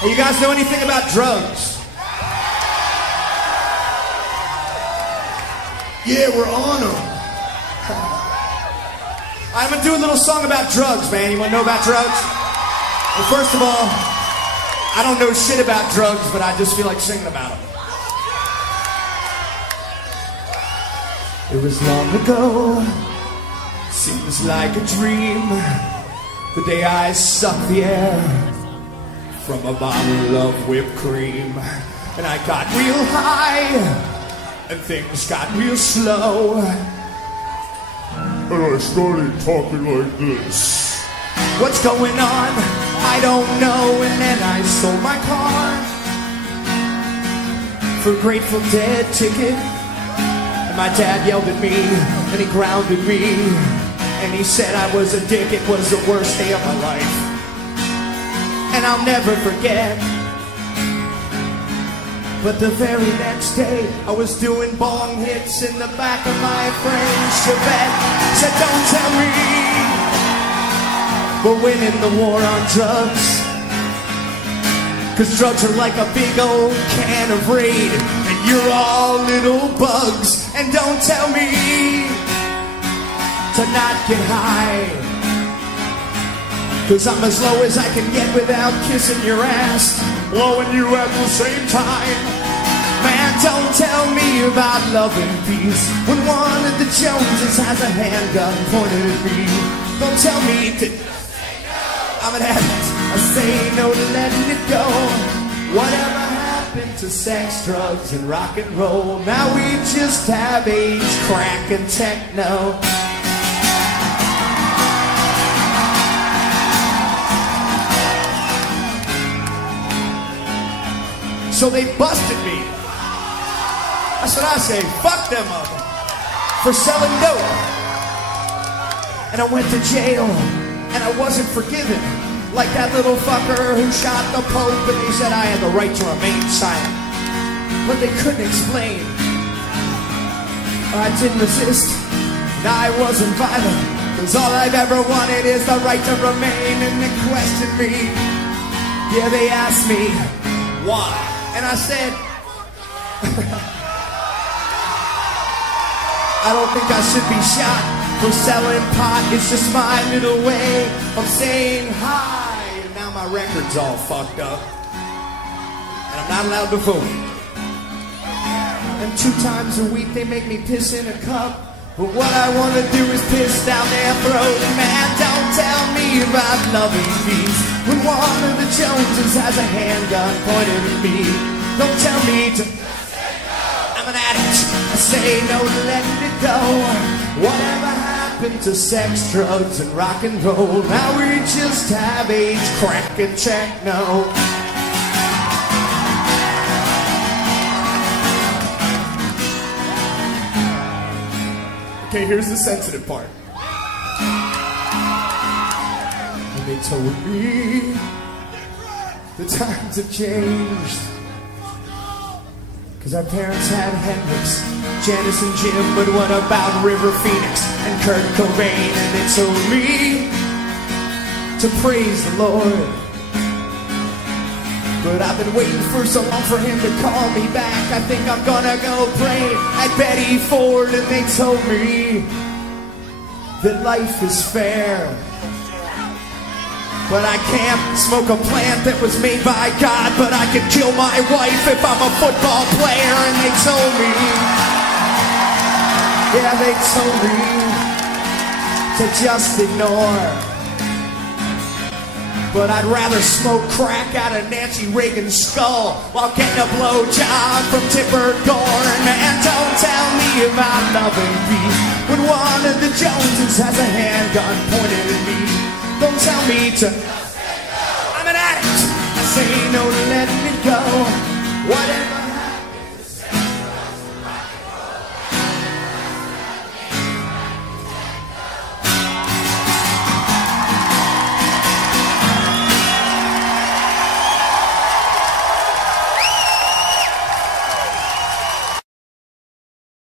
Hey, you guys know anything about drugs? Yeah, we're on them. I'm gonna do a little song about drugs, man. You wanna know about drugs? Well, first of all, I don't know shit about drugs, but I just feel like singing about them. It was long ago, seems like a dream, the day I sucked the air from a bottle of whipped cream. And I got real high, and things got real slow. And I started talking like this. What's going on? I don't know. And then I sold my car for a Grateful Dead ticket. And my dad yelled at me, and he grounded me. And he said I was a dick, it was the worst day of my life. And I'll never forget. But the very next day, I was doing bong hits in the back of my friend's Chevette. Said, don't tell me we're winning the war on drugs. Cause drugs are like a big old can of Raid, and you're all little bugs. And don't tell me to not get high, cause I'm as low as I can get without kissing your ass, blowing you at the same time. Man, don't tell me about love and peace when one of the Joneses has a handgun pointed at me. Don't tell me to say no. I'm an addict. I say no to letting it go. Whatever happened to sex, drugs, and rock and roll? Now we just have AIDS, crack, and techno. So they busted me. That's what I say. Fuck them up for selling dope. And I went to jail, and I wasn't forgiven. Like that little fucker who shot the Pope, and he said I had the right to remain silent. But they couldn't explain. I didn't resist, and I wasn't violent. Cause all I've ever wanted is the right to remain. And they questioned me. Yeah, they asked me why. And I said, I don't think I should be shot for selling pot. It's just my little way of saying hi. And now my record's all fucked up, and I'm not allowed to vote. And 2 times a week they make me piss in a cup. But what I want to do is piss down their throat. Man, don't tell me about love and peace when one of the Joneses has a handgun pointed at me. Don't tell me to say no. I'm an addict. I say no to letting it go. Whatever happened to sex, drugs, and rock and roll? Now we just have AIDS, crack, and techno. Okay, here's the sensitive part. And they told me the times have changed. Cause our parents had Hendrix, Janis and Jim, but what about River Phoenix and Kurt Cobain? And they told me to praise the Lord. But I've been waiting for so long for him to call me back. I think I'm gonna go pray at Betty Ford. And they told me that life is fair, but I can't smoke a plant that was made by God. But I could kill my wife if I'm a football player. And they told me, yeah, they told me to just ignore. But I'd rather smoke crack out of Nancy Reagan's skull while getting a blowjob from Tipper Gore. And don't tell me about love and peace when one of the Joneses has a handgun pointed at me. Don't tell me to